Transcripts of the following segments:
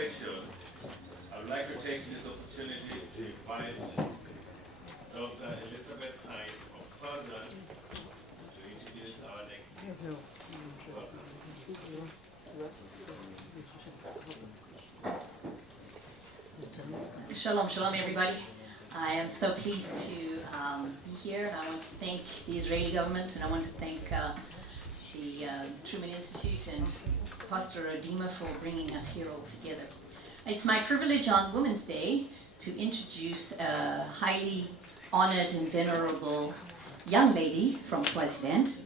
section, I would like to take this opportunity to invite Dr. Elizabeth Hines from Swaziland to introduce our next speaker. Shalom, shalom, everybody. I am so pleased to be here, and I want to thank the Israeli government, and I want to thank the Truman Institute and Pastor Rodima for bringing us here all together. It's my privilege on Women's Day to introduce a highly honored and venerable young lady from Swaziland.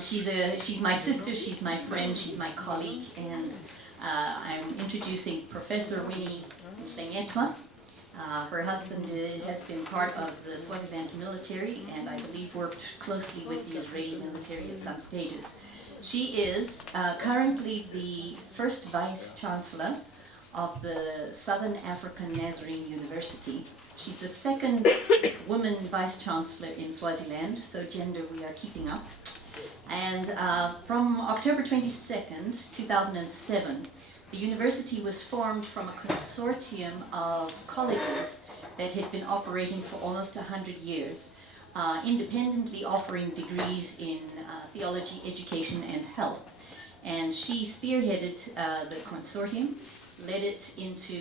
She's my sister, she's my friend, she's my colleague, and I'm introducing Professor Winnie Nhlengethwa. Her husband has been part of the Swaziland military and I believe worked closely with the Israeli military at some stages. She is currently the first Vice Chancellor of the Southern African Nazarene University. She's the second woman Vice Chancellor in Swaziland, so gender we are keeping up. And from October 22nd, 2007, the university was formed from a consortium of colleges that had been operating for almost 100 years, independently offering degrees in theology, education, and health. And she spearheaded the consortium, led it into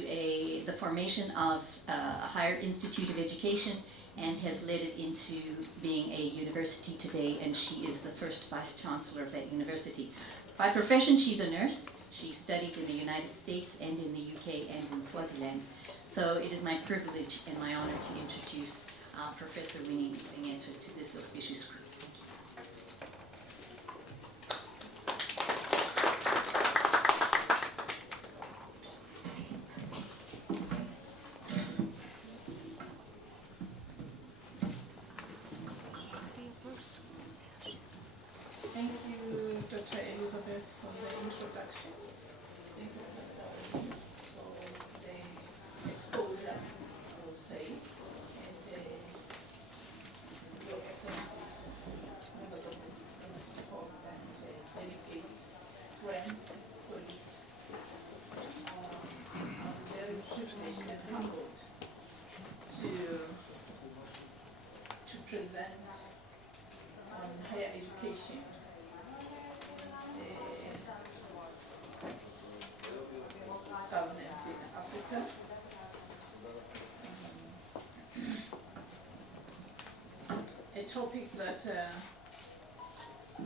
the formation of a higher institute of education, and has led it into being a university today, and she is the first Vice Chancellor of that university. By profession, she's a nurse. She studied in the United States and in the UK and in Swaziland. So it is my privilege and my honor to introduce Professor Winnie Nhlengethwa to this auspicious group. Thank you, Dr. Elizabeth, for the introduction. Thank you, Professor, for the exposure, I will say, and Your Excellencies, members of the court, and delegates, friends, colleagues. I'm very privileged and humbled to present on higher education. Governance in Africa. A topic that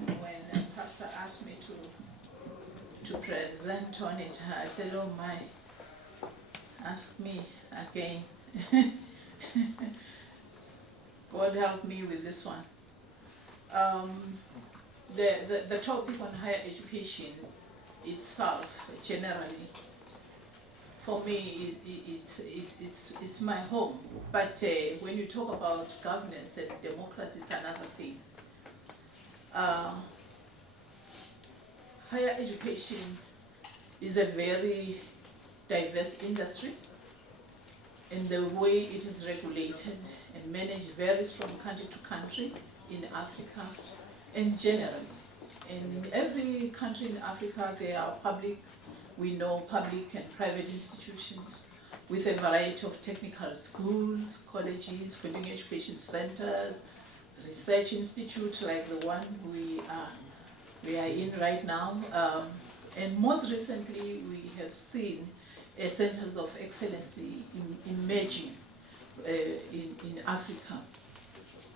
when Pastor asked me to present on it, I said, oh my, ask me again. God help me with this one. The topic on higher education itself, generally, for me, it's my home. But when you talk about governance and democracy, it's another thing. Higher education is a very diverse industry, and the way it is regulated and managed varies from country to country in Africa and generally. In every country in Africa, there are public and private institutions with a variety of technical schools, colleges, continuing education centers, research institutes like the one we are in right now. And most recently, we have seen centers of excellency emerging in Africa.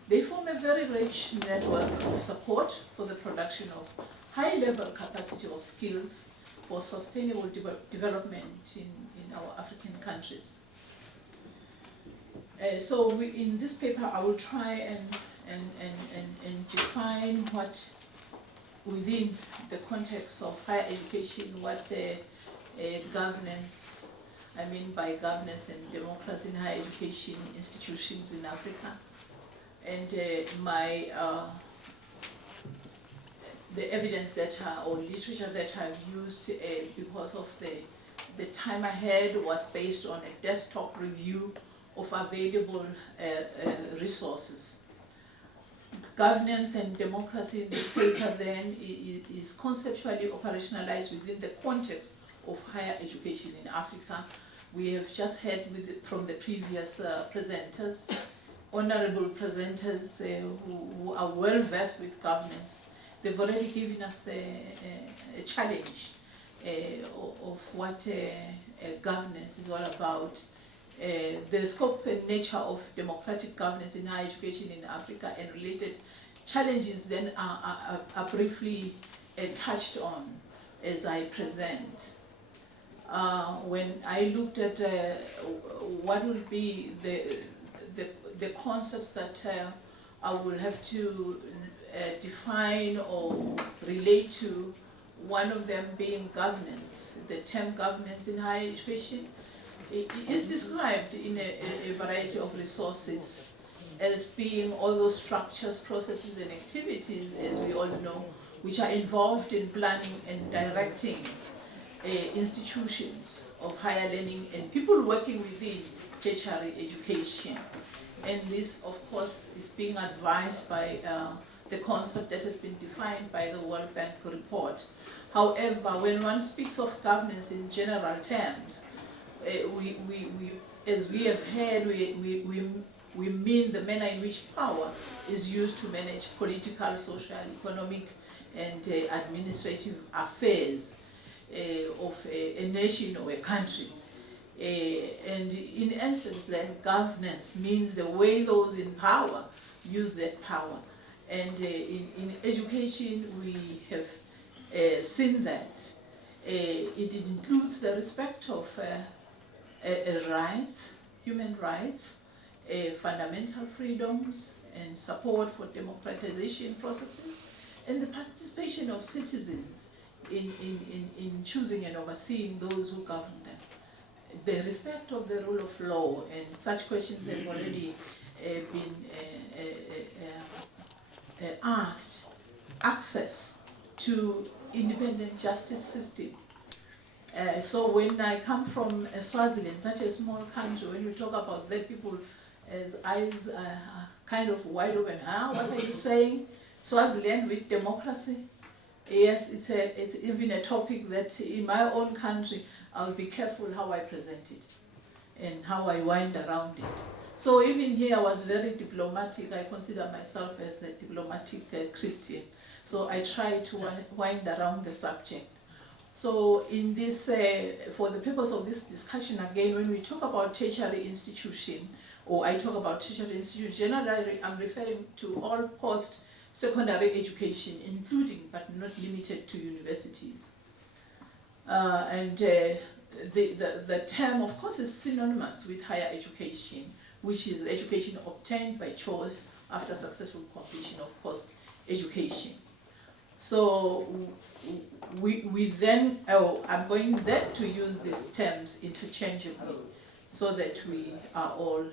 They form a very rich network of support for the production of high-level capacity of skills for sustainable development in our African countries. So in this paper, I will try and define what, within the context of higher education, what governance, I mean by governance and democracy in higher education institutions in Africa. And the evidence that or literature that I've used because of the time I had was based on a desktop review of available resources. Governance and democracy in this paper then is conceptually operationalized within the context of higher education in Africa. We have just heard from the previous presenters, honorable presenters who are well versed with governance. They've already given us a challenge of what governance is all about. The scope and nature of democratic governance in higher education in Africa and related challenges then are briefly touched on as I present. When I looked at what would be the concepts that I will have to define or relate to, one of them being governance, the term governance in higher education, it is described in a variety of resources as being all those structures, processes, and activities, as we all know, which are involved in planning and directing institutions of higher learning and people working within tertiary education. And this, of course, is being advised by the concept that has been defined by the World Bank report. However, when one speaks of governance in general terms, as we have heard, we mean the manner in which power is used to manage political, social, economic, and administrative affairs of a nation or a country. And in essence, then, governance means the way those in power use that power. And in education, we have seen that it includes the respect of rights, human rights, fundamental freedoms, and support for democratization processes, and the participation of citizens in choosing and overseeing those who govern them. The respect of the rule of law, and such questions have already been asked. Access to independent justice system. So when I come from Swaziland, such a small country, when we talk about that, people as eyes are kind of wide open. What are you saying? Swaziland with democracy? Yes, it's even a topic that in my own country, I'll be careful how I present it and how I wind around it. So even here I was very diplomatic. I consider myself as a diplomatic Christian. So I try to wind around the subject. So in this, for the purpose of this discussion, again, when we talk about tertiary institution, or I talk about tertiary institution, generally I'm referring to all post-secondary education, including but not limited to universities. The term, of course, is synonymous with higher education, which is education obtained by choice after successful completion of post-education. So we then, I'm going then to use these terms interchangeably so that we are all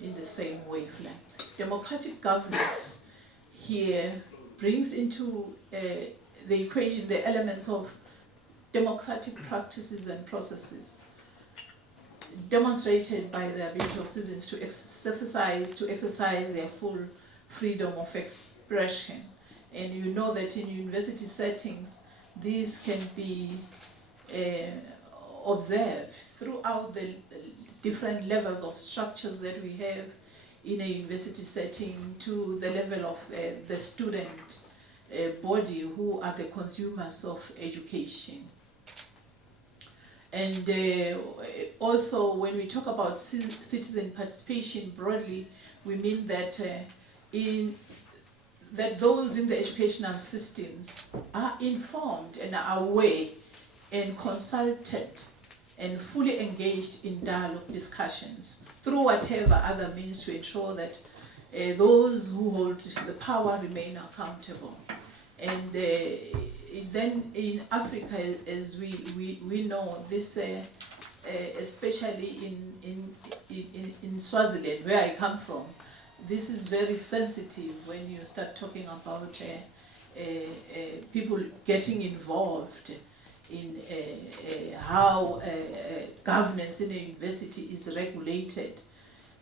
in the same wavelength. Democratic governance here brings into the equation the elements of democratic practices and processes demonstrated by the ability of citizens to exercise their full freedom of expression. And you know that in university settings, these can be observed throughout the different levels of structures that we have in a university setting, to the level of the student body who are the consumers of education. And also, when we talk about citizen participation broadly, we mean that that those in the educational systems are informed and are aware and consulted and fully engaged in dialogue discussions through whatever other means to ensure that those who hold the power remain accountable. And then in Africa, as we know, this especially in Swaziland, where I come from, this is very sensitive when you start talking about people getting involved in how governance in a university is regulated.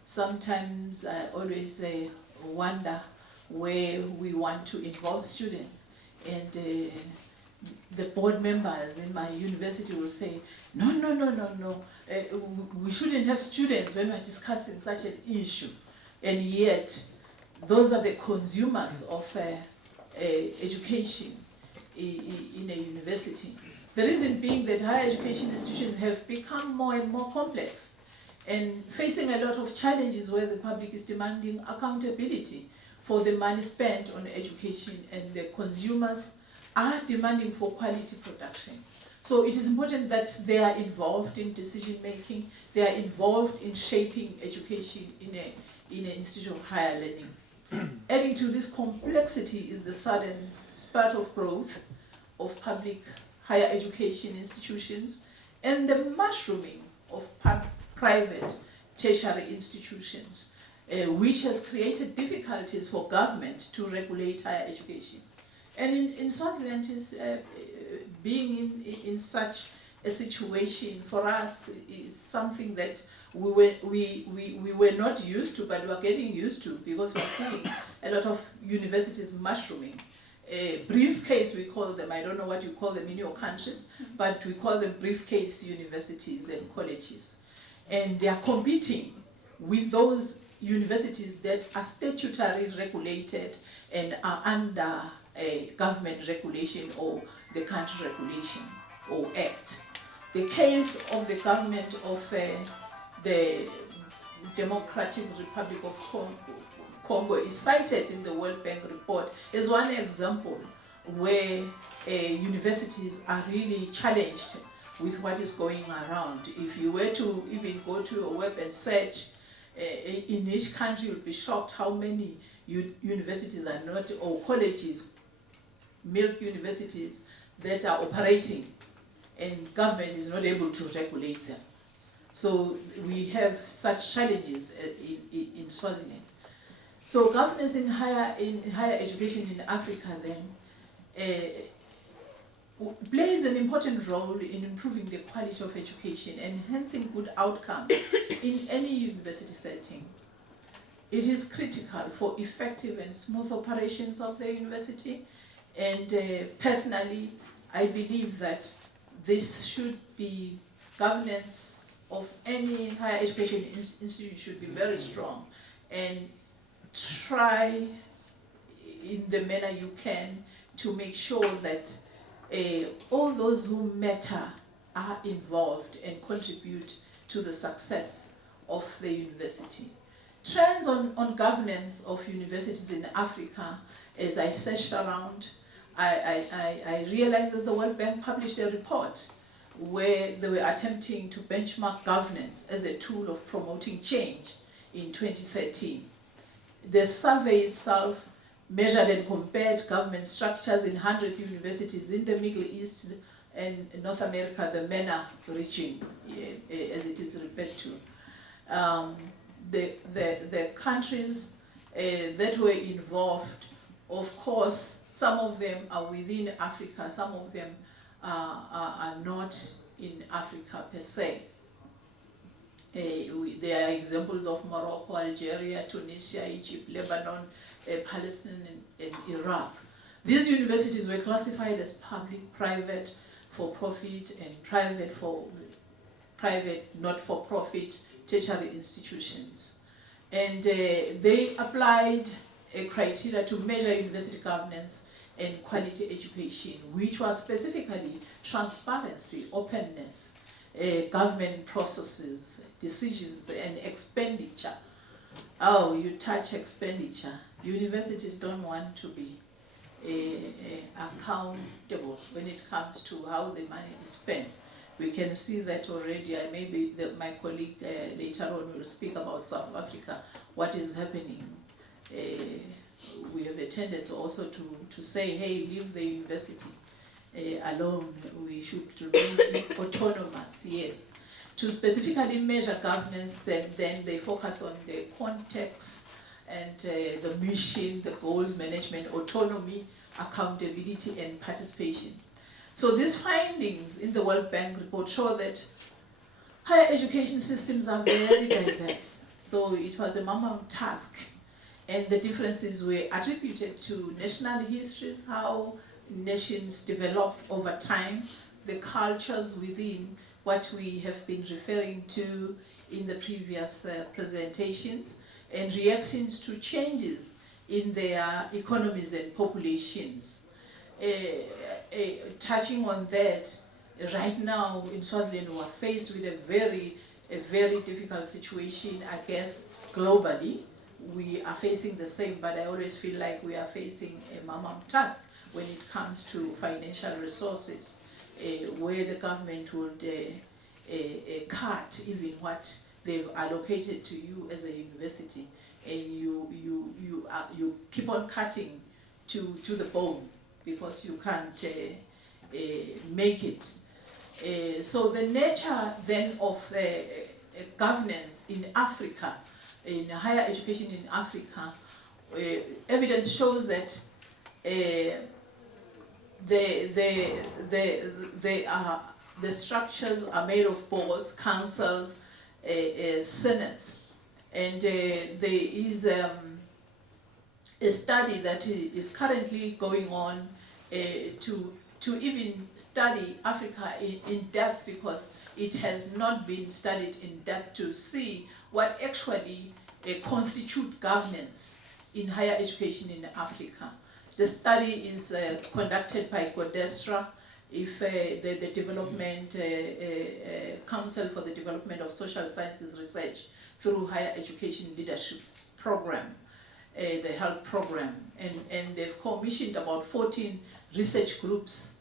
Sometimes I always wonder where we want to involve students. and the board members in my university will say, no, we shouldn't have students when we're discussing such an issue. And yet, those are the consumers of education in a university. The reason being that higher education institutions have become more and more complex and facing a lot of challenges where the public is demanding accountability for the money spent on education, and the consumers are demanding for quality production. So it is important that they are involved in decision making, they are involved in shaping education in an institution of higher learning. Adding to this complexity is the sudden spurt of growth of public higher education institutions and the mushrooming of private tertiary institutions, which has created difficulties for government to regulate higher education. And in Swaziland, being in such a situation for us is something that we were not used to, but we are getting used to, because we're seeing a lot of universities mushrooming. Briefcase, we call them. I don't know what you call them in your countries, but we call them briefcase universities and colleges. And they are competing with those universities that are statutorily regulated and are under a government regulation or the country regulation or act. The case of the government of the Democratic Republic of Congo is cited in the World Bank report as one example where universities are really challenged with what is going around. If you were to even go to a web and search, in each country you'll be shocked how many universities are not, or colleges, milk universities that are operating and government is not able to regulate them. So we have such challenges in Swaziland. So governance in higher education in Africa then plays an important role in improving the quality of education and enhancing good outcomes in any university setting. It is critical for effective and smooth operations of the university, and personally I believe that this should be, governance of any higher education institute should be very strong, and try in the manner you can to make sure that all those who matter are involved and contribute to the success of the university. Trends on governance of universities in Africa, as I searched around, I realized that the World Bank published a report where they were attempting to benchmark governance as a tool of promoting change in 2013. The survey itself measured and compared government structures in 100 universities in the Middle East and North America, the MENA region, as it is referred to. The countries that were involved, of course, some of them are within Africa, some of them are not in Africa per se. There are examples of Morocco, Algeria, Tunisia, Egypt, Lebanon, Palestine, and Iraq. These universities were classified as public, private, for-profit, and private, not-for-profit tertiary institutions. And they applied a criteria to measure university governance and quality education, which was specifically transparency, openness, government processes, decisions, and expenditure. Oh, you touch expenditure. Universities don't want to be accountable when it comes to how the money is spent. We can see that already. Maybe my colleague later on will speak about South Africa, what is happening. We have a tendency also to say, hey, leave the university alone. We should remain autonomous, yes. To specifically measure governance, and then they focus on the context and the mission, the goals, management, autonomy, accountability, and participation. So these findings in the World Bank report show that higher education systems are very diverse. So it was a mammoth task, and the differences were attributed to national histories, how nations develop over time, the cultures within what we have been referring to in the previous presentations, and reactions to changes in their economies and populations. Touching on that, right now in Swaziland we are faced with a very difficult situation. I guess globally we are facing the same, but I always feel like we are facing a mammoth task when it comes to financial resources, where the government would cut even what they've allocated to you as a university, and you keep on cutting to the bone because you can't make it. So the nature then of governance in Africa, in higher education in Africa, evidence shows that the structures are made of boards, councils, senates, and there is a study that is currently going on to even study Africa in depth, because it has not been studied in depth to see what actually constitute governance in higher education in Africa. The study is conducted by Godestra, the Development Council for the Development of Social Sciences Research through Higher Education Leadership Program, the HELP program, and they've commissioned about 14 research groups.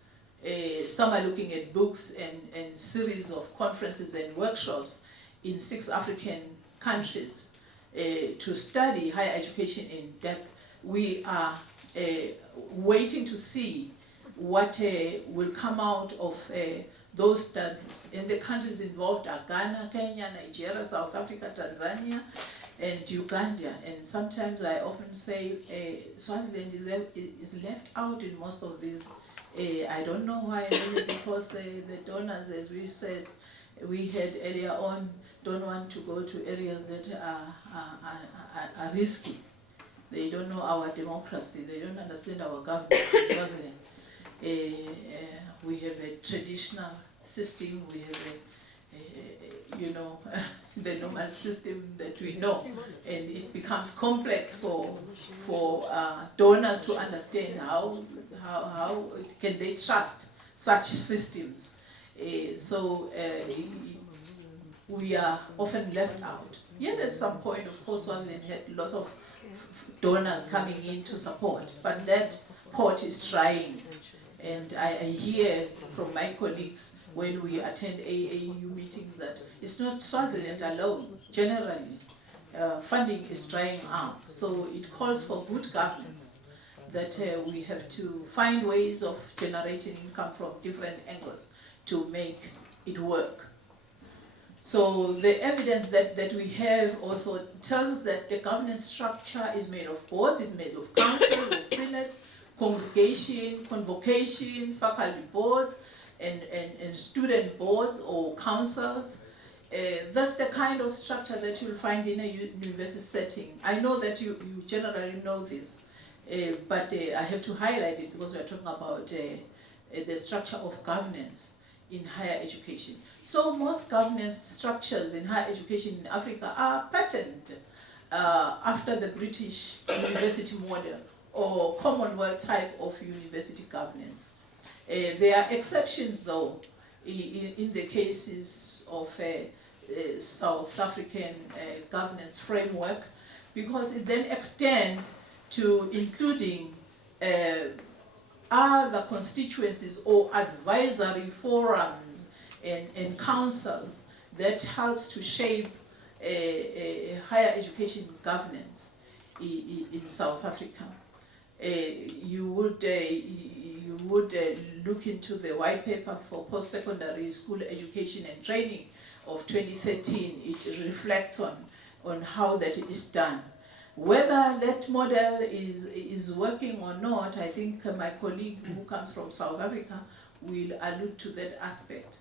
Some are looking at books and series of conferences and workshops in 6 African countries to study higher education in depth. We are waiting to see what will come out of those studies. And the countries involved are Ghana, Kenya, Nigeria, South Africa, Tanzania, and Uganda. And sometimes I often say Swaziland is left out in most of these. I don't know why, maybe because the donors, as we said, we had earlier on, don't want to go to areas that are risky. They don't know our democracy, they don't understand our governance in Swaziland. We have a traditional system, we have the normal system that we know, and it becomes complex for donors to understand how can they trust such systems. So we are often left out. Yet at some point, of course, Swaziland had lots of donors coming in to support, but that pot is trying. And I hear from my colleagues when we attend AAU meetings that it's not Swaziland alone. Generally, funding is drying up. So it calls for good governance, that we have to find ways of generating income from different angles to make it work. So the evidence that we have also tells us that the governance structure is made of boards, it's made of councils, of senate, congregation, convocation, faculty boards, and student boards or councils. That's the kind of structure that you'll find in a university setting. I know that you generally know this, but I have to highlight it because we're talking about the structure of governance in higher education. So most governance structures in higher education in Africa are patterned after the British university model or Commonwealth type of university governance. There are exceptions though in the cases of South African governance framework, because it then extends to including other constituencies or advisory forums and councils that helps to shape higher education governance in South Africa. You would look into the white paper for post-secondary school education and training of 2013. It reflects on how that is done. Whether that model is working or not, I think my colleague who comes from South Africa will allude to that aspect.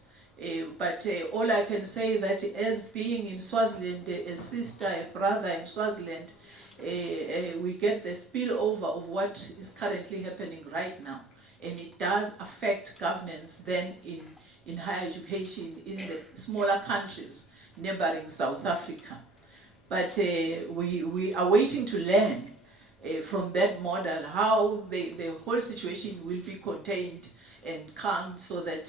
But all I can say that as being in Swaziland, a sister, a brother in Swaziland, we get the spillover of what is currently happening right now and it does affect governance then in higher education in the smaller countries neighboring South Africa. But we are waiting to learn from that model how the whole situation will be contained and calmed so that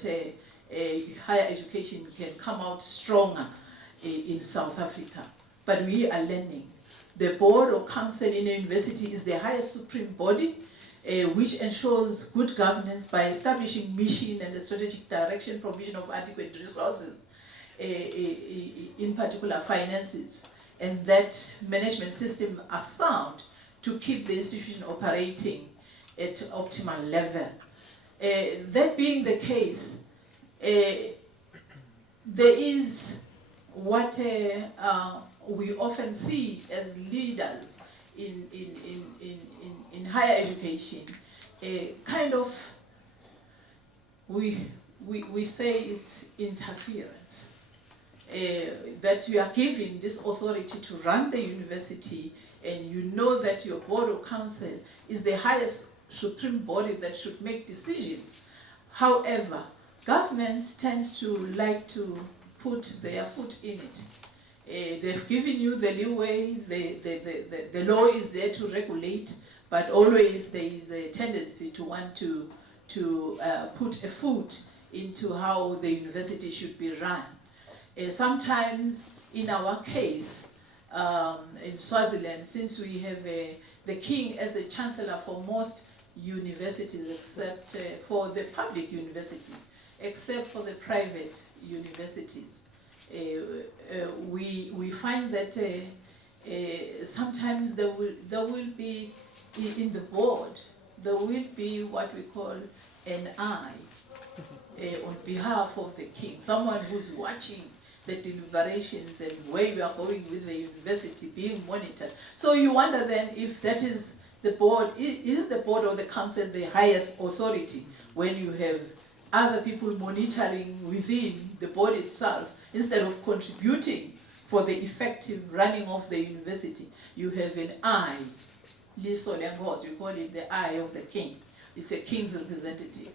higher education can come out stronger in South Africa. But we are learning. The board or council in a university is the highest supreme body which ensures good governance by establishing mission and the strategic direction, provision of adequate resources, in particular finances, and that management system are sound to keep the institution operating at optimal level. That being the case, there is what we often see as leaders in higher education, kind of, we say it's interference. That you are given this authority to run the university, and you know that your board or council is the highest supreme body that should make decisions. However, governments tend to like to put their foot in it. They've given you the leeway, the law is there to regulate, but always there is a tendency to want to put a foot into how the university should be run. Sometimes, in our case, in Swaziland, since we have the king as the chancellor for most universities, except for the public university, except for the private universities, we find that sometimes there will be in the board, there will be what we call an eye on behalf of the king, someone who's watching the deliberations and where you are going with the university being monitored. So you wonder then if that is the board, is the board or the council the highest authority when you have other people monitoring within the board itself instead of contributing for the effective running of the university. You have an eye, liso lengos, we call it the eye of the king. It's a king's representative.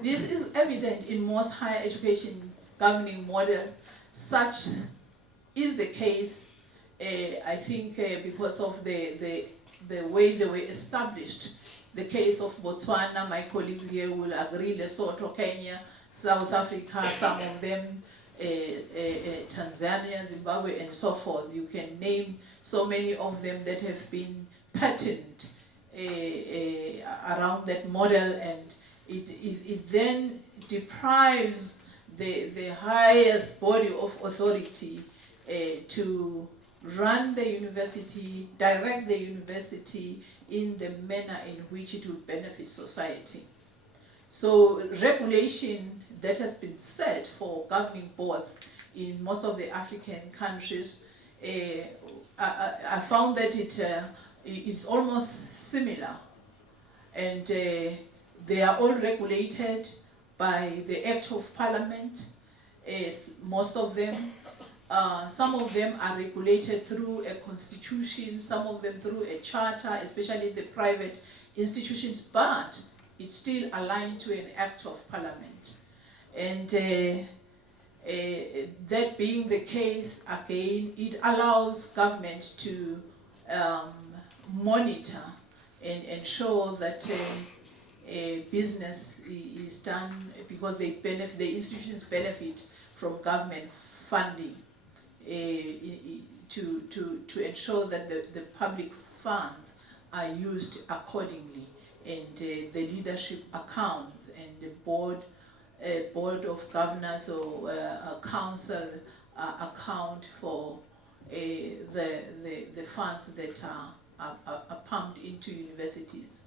This is evident in most higher education governing models. Such is the case, I think, because of the way they were established. The case of Botswana, my colleagues here will agree, Lesotho, Kenya, South Africa, some of them, Tanzania, Zimbabwe, and so forth. You can name so many of them that have been patterned around that model, and it then deprives the highest body of authority to run the university, direct the university in the manner in which it will benefit society. So regulation that has been set for governing boards in most of the African countries, I found that it is almost similar, and they are all regulated by the Act of Parliament, most of them. Some of them are regulated through a constitution, some of them through a charter, especially the private institutions, but it's still aligned to an Act of Parliament. And that being the case, again, it allows government to monitor and ensure that business is done, because they benefit, the institutions benefit from government funding to ensure that the public funds are used accordingly, and the leadership accounts and the board of governors or a council account for the funds that are pumped into universities.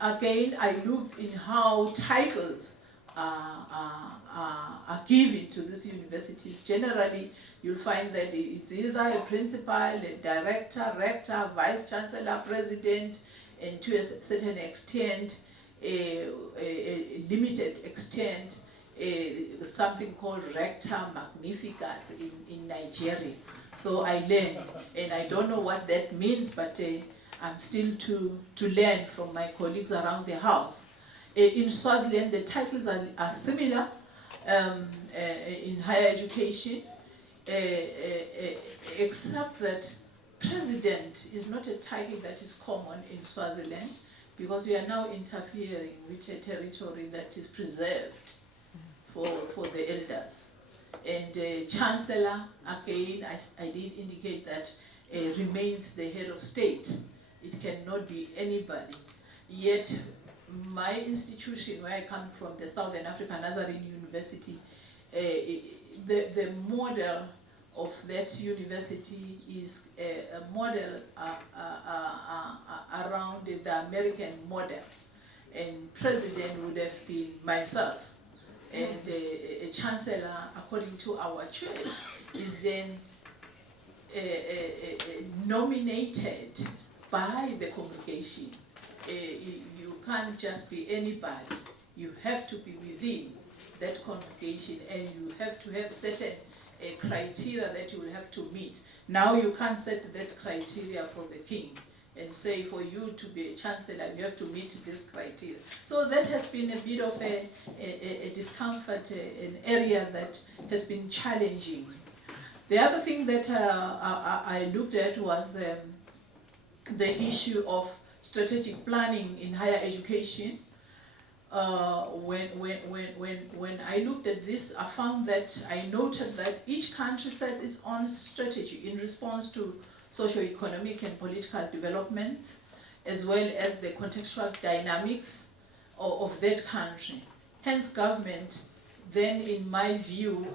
Again, I looked in how titles are given to these universities. Generally, you'll find that it's either a principal, a director, rector, vice chancellor, president, and to a certain extent, a limited extent, something called rector magnificus in Nigeria. So I learned, and I don't know what that means, but I'm still to learn from my colleagues around the house. In Swaziland, the titles are similar in higher education, except that president is not a title that is common in Swaziland, because we are now interfering with a territory that is preserved for the elders. And Chancellor, again, I did indicate that remains the head of state. It cannot be anybody. Yet, my institution, where I come from, the Southern African Nazarene University, the model of that university is a model around the American model. And president would have been myself. And a chancellor, according to our church, is then nominated by the congregation. You can't just be anybody. You have to be within that congregation, and you have to have certain criteria that you will have to meet. Now you can't set that criteria for the king and say for you to be a chancellor you have to meet this criteria. So that has been a bit of a discomfort, an area that has been challenging. The other thing that I looked at was the issue of strategic planning in higher education. When I looked at this, I noted that each country sets its own strategy in response to socio-economic and political developments, as well as the contextual dynamics of that country. Hence, government, then in my view,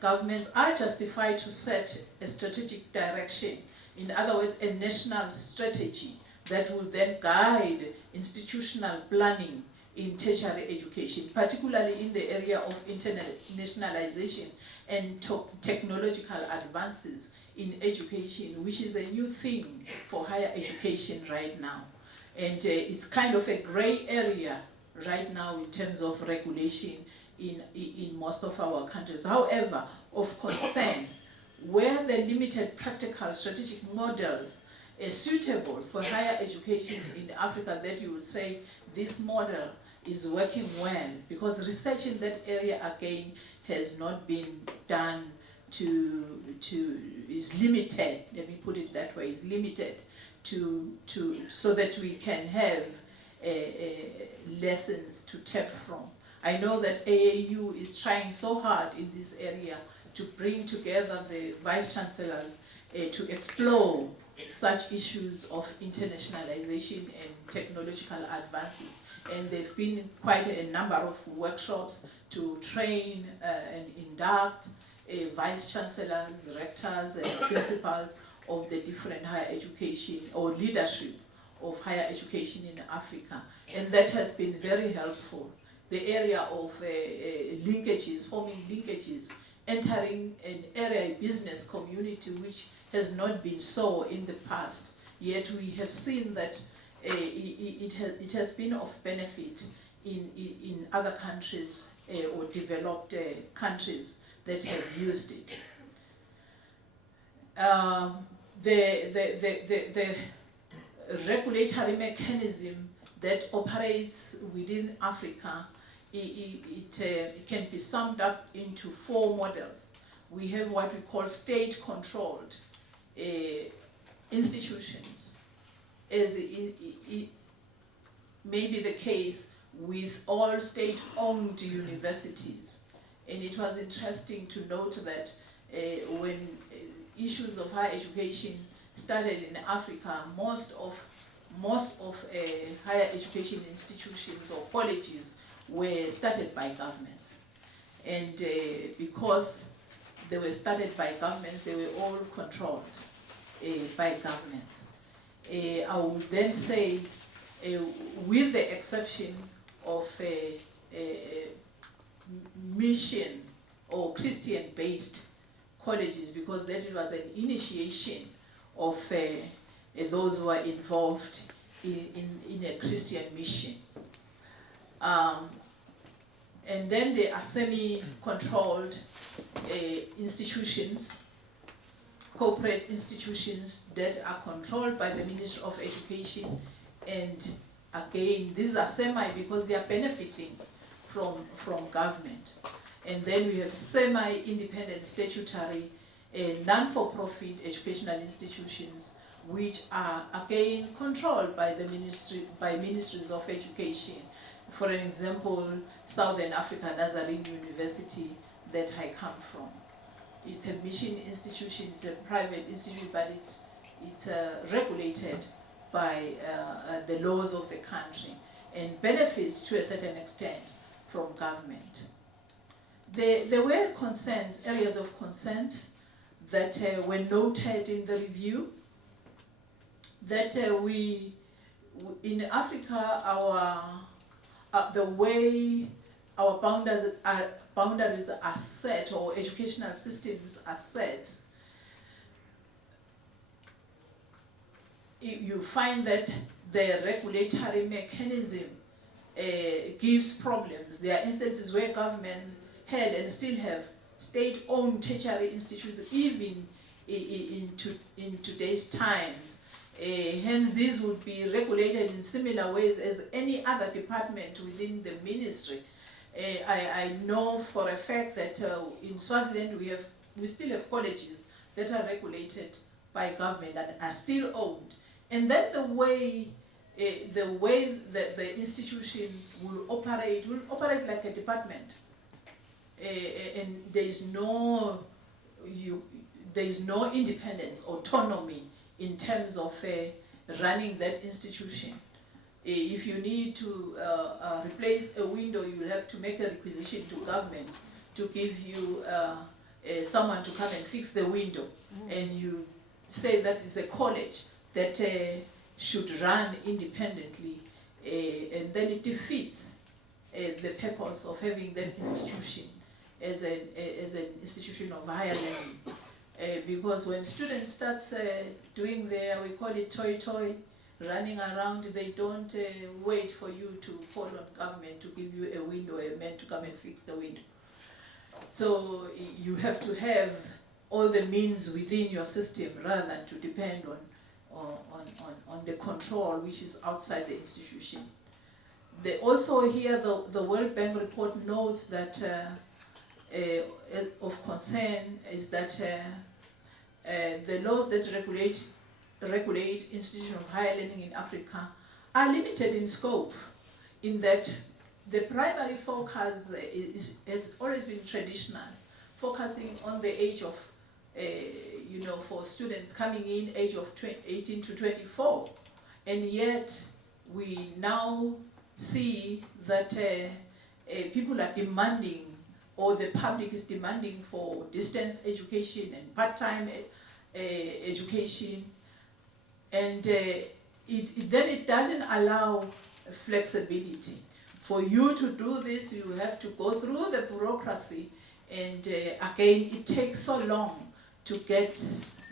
governments are justified to set a strategic direction. In other words, a national strategy that will then guide institutional planning in tertiary education, particularly in the area of internationalization and technological advances in education, which is a new thing for higher education right now. And it's kind of a gray area right now in terms of regulation in most of our countries. However, of concern, where the limited practical strategic models are suitable for higher education in Africa, that you would say this model is working well, because research in that area again has not been done is limited, let me put it that way, is limited so that we can have lessons to tap from. I know that AAU is trying so hard in this area to bring together the vice chancellors to explore such issues of internationalization and technological advances. And there have been quite a number of workshops to train and induct vice chancellors, rectors, and principals of the different higher education or leadership of higher education in Africa. And that has been very helpful. The area of linkages, forming linkages, entering an area business community which has not been so in the past. Yet we have seen that it has been of benefit in other countries or developed countries that have used it. The regulatory mechanism that operates within Africa, it can be summed up into 4 models. We have what we call state-controlled institutions, as it may be the case with all state-owned universities. And it was interesting to note that when issues of higher education started in Africa, most of higher education institutions or colleges were started by governments. And because they were started by governments, they were all controlled by governments. I would then say, with the exception of mission or Christian-based colleges, because that was an initiation of those who are involved in a Christian mission. And then there are semi-controlled institutions, corporate institutions that are controlled by the Ministry of Education and again, these are semi because they are benefiting from government. And then we have semi-independent statutory non-for-profit educational institutions which are again controlled by the ministries of education. For example, Southern Africa Nazarene University that I come from. It's a mission institution, it's a private institution, but it's regulated by the laws of the country and benefits to a certain extent from government. There were concerns, areas of concerns that were noted in the review, that we in Africa, the way our boundaries are set, or educational systems are set, you find that the regulatory mechanism gives problems. There are instances where governments had and still have state-owned tertiary institutions, even in today's times. Hence, these would be regulated in similar ways as any other department within the ministry. I know for a fact that in Swaziland we still have colleges that are regulated by government and are still owned. And then the way that the institution will operate like a department. And there is no independence, autonomy in terms of running that institution. If you need to replace a window, you will have to make a requisition to government to give you someone to come and fix the window. And you say that is a college that should run independently, and then it defeats the purpose of having that institution as an institution of higher learning. Because when students start doing their, we call it toy, running around, they don't wait for you to call on government to give you a window, a man to come and fix the window. So you have to have all the means within your system rather than to depend on the control which is outside the institution. Also here, the World Bank report notes that of concern is that the laws that regulate institutions of higher learning in Africa are limited in scope, in that the primary focus has always been traditional, focusing on the age of, for students coming in, age of 18 to 24. And yet we now see that people are demanding, or the public is demanding, for distance education and part-time education. And then it doesn't allow flexibility. For you to do this, you have to go through the bureaucracy, and again, it takes so long to get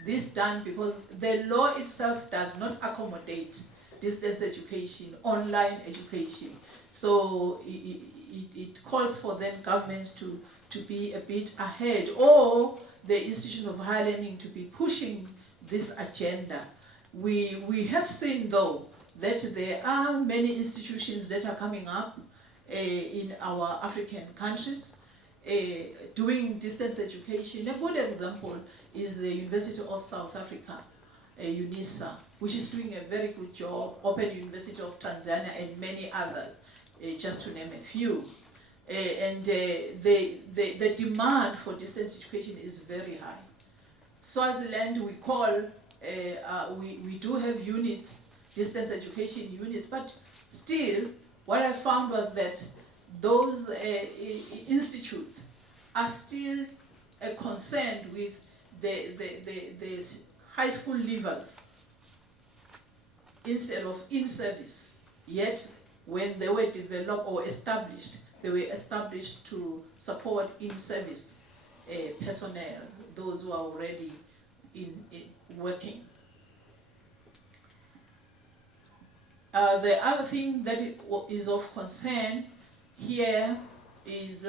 this done because the law itself does not accommodate distance education, online education. So it calls for then governments to be a bit ahead, or the institution of higher learning to be pushing this agenda. We have seen, though, that there are many institutions that are coming up in our African countries doing distance education. A good example is the University of South Africa, UNISA, which is doing a very good job, Open University of Tanzania, and many others, just to name a few. And the demand for distance education is very high. Swaziland, we call, we do have units, distance education units, but still, what I found was that those institutes are still concerned with the high school leavers instead of in-service. Yet, when they were developed or established, they were established to support in-service personnel, those who are already in working. The other thing that is of concern here is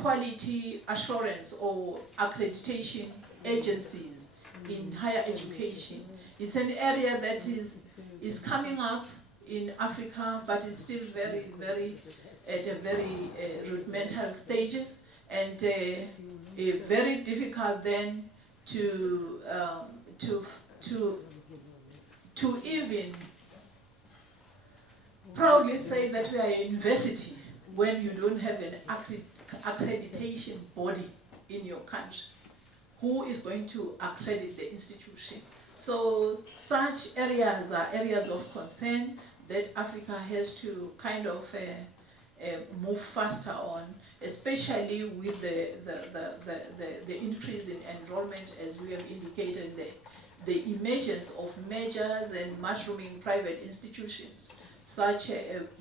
quality assurance or accreditation agencies in higher education. It's an area that is coming up in Africa, but it's still very, very, at a very rudimentary stages, and very difficult then to even proudly say that we are a university when you don't have an accreditation body in your country. Who is going to accredit the institution? So such areas are areas of concern that Africa has to kind of move faster on, especially with the increase in enrollment, as we have indicated, the emergence of majors and mushrooming private institutions. Such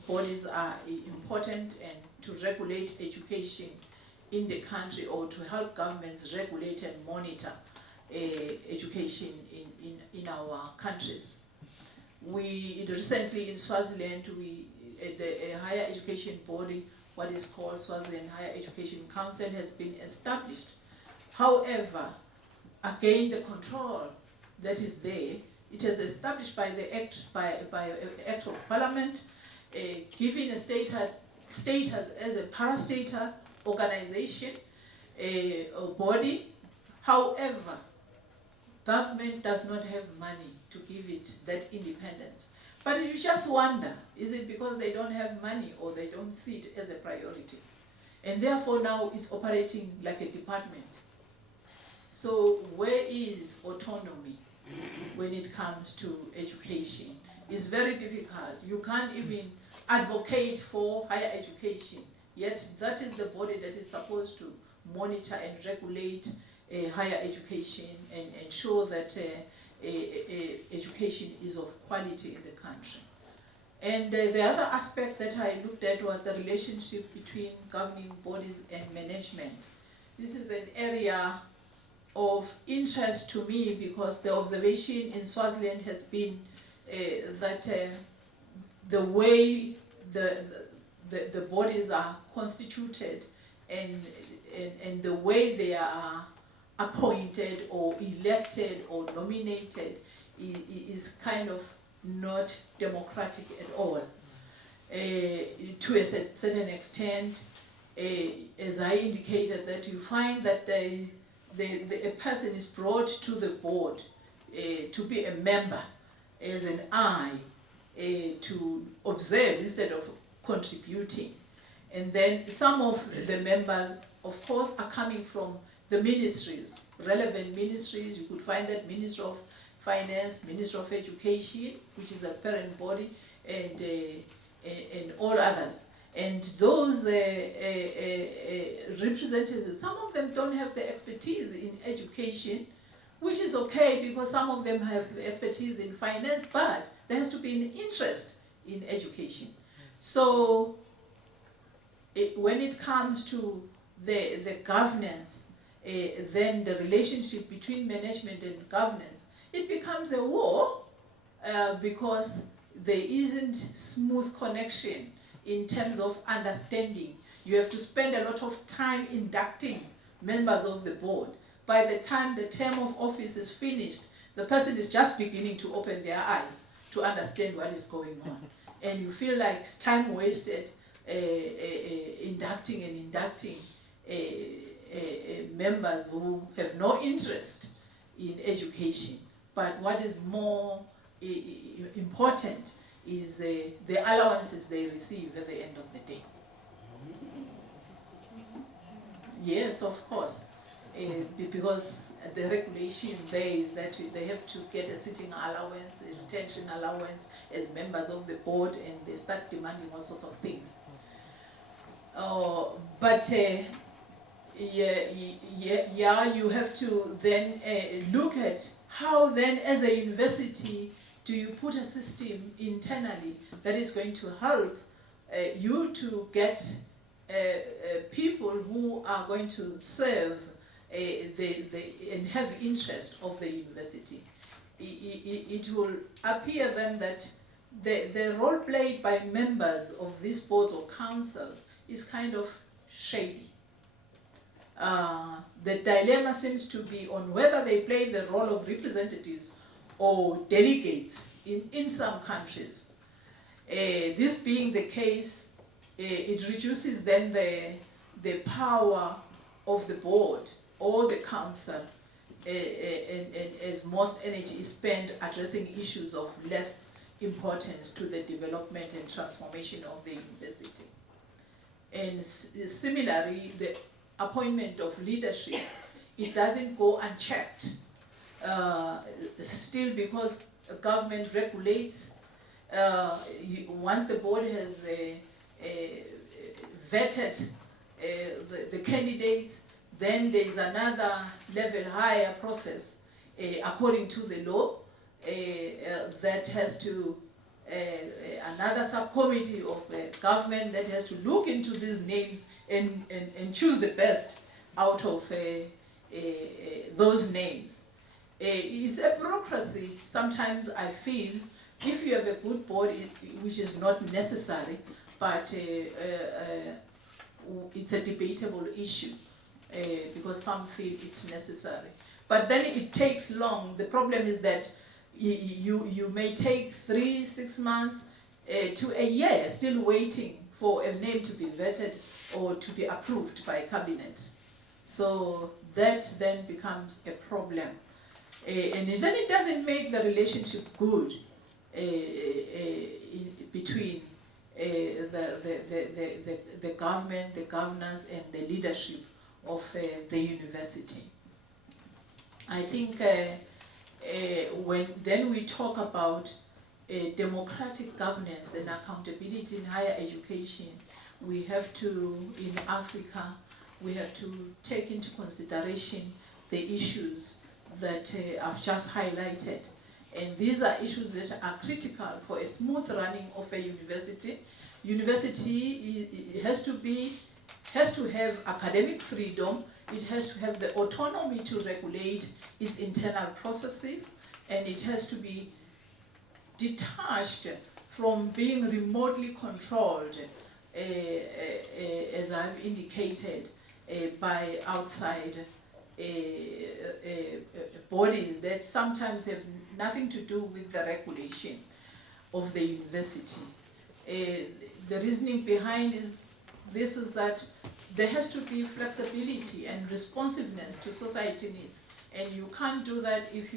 bodies are important and to regulate education in the country, or to help governments regulate and monitor education in our countries. We recently in Swaziland, the higher education body, what is called Swaziland Higher Education Council, has been established. However, again, the control that is there, it is established by the act of Parliament, giving a status as a parastatal organization or body. However, government does not have money to give it that independence. But you just wonder, is it because they don't have money or they don't see it as a priority? And therefore now it's operating like a department. So where is autonomy when it comes to education? It's very difficult. You can't even advocate for higher education, yet that is the body that is supposed to monitor and regulate higher education and ensure that education is of quality in the country. And the other aspect that I looked at was the relationship between governing bodies and management. This is an area of interest to me because the observation in Swaziland has been that the way the bodies are constituted and the way they are appointed or elected or nominated is kind of not democratic at all. To a certain extent, as I indicated, that you find that a person is brought to the board to be a member as an eye to observe instead of contributing. And then some of the members, of course, are coming from the ministries, relevant ministries. You could find that Minister of Finance, Minister of Education, which is a parent body, and all others. And those representatives, some of them don't have the expertise in education, which is okay because some of them have expertise in finance, but there has to be an interest in education. So when it comes to the governance, then the relationship between management and governance, it becomes a war because there isn't smooth connection in terms of understanding. You have to spend a lot of time inducting members of the board. By the time the term of office is finished, the person is just beginning to open their eyes to understand what is going on. And you feel like it's time wasted inducting members who have no interest in education. But what is more important is the allowances they receive at the end of the day. Yes, of course. Because the regulation there is that they have to get a sitting allowance, a retention allowance as members of the board, and they start demanding all sorts of things. You have to then look at how then as a university do you put a system internally that is going to help you to get people who are going to serve and have interest of the university. It will appear then that the role played by members of these boards or councils is kind of shady. The dilemma seems to be on whether they play the role of representatives or delegates in some countries. This being the case, it reduces then the power of the board or the council, and as most energy is spent addressing issues of less importance to the development and transformation of the university. And similarly, the appointment of leadership, it doesn't go unchecked. Still, because government regulates, once the board has vetted the candidates, then there is another level higher process according to the law that has to, another subcommittee of government that has to look into these names and choose the best out of those names. It's a bureaucracy. Sometimes I feel if you have a good board, which is not necessary, but it's a debatable issue because some feel it's necessary. But then it takes long. The problem is that you may take 3-6 months to a year still waiting for a name to be vetted or to be approved by cabinet. So that then becomes a problem. And then it doesn't make the relationship good between the government, the governors, and the leadership of the university. I think when then we talk about democratic governance and accountability in higher education, we have to, in Africa, we have to take into consideration the issues that I've just highlighted. And these are issues that are critical for a smooth running of a university. University has to have academic freedom. It has to have the autonomy to regulate its internal processes, and it has to be detached from being remotely controlled, as I've indicated, by outside bodies that sometimes have nothing to do with the regulation of the university. The reasoning behind this is that there has to be flexibility and responsiveness to society needs, and you can't do that if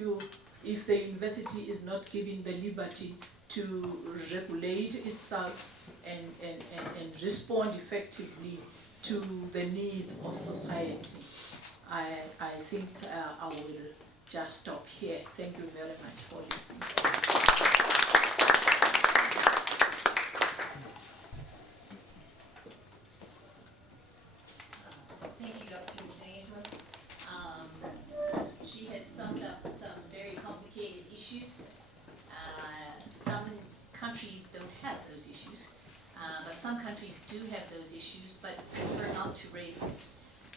the university is not given the liberty to regulate itself and respond effectively to the needs of society. I think I will just stop here. Thank you very much for listening. Thank you, Dr. Nhlengethwa. She has summed up some very complicated issues. Some countries don't have those issues, but some countries do have those issues, but prefer not to raise them.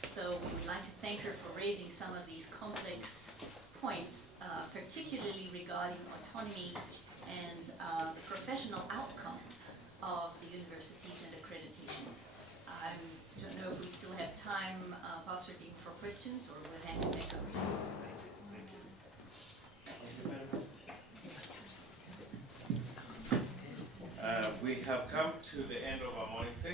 So we would like to thank her for raising some of these complex points, particularly regarding autonomy and the professional outcome of the universities and accreditations. I don't know if we still have time, Pastor Dean, for questions, or we'll hand it back over to you. We have come to the end of our morning session.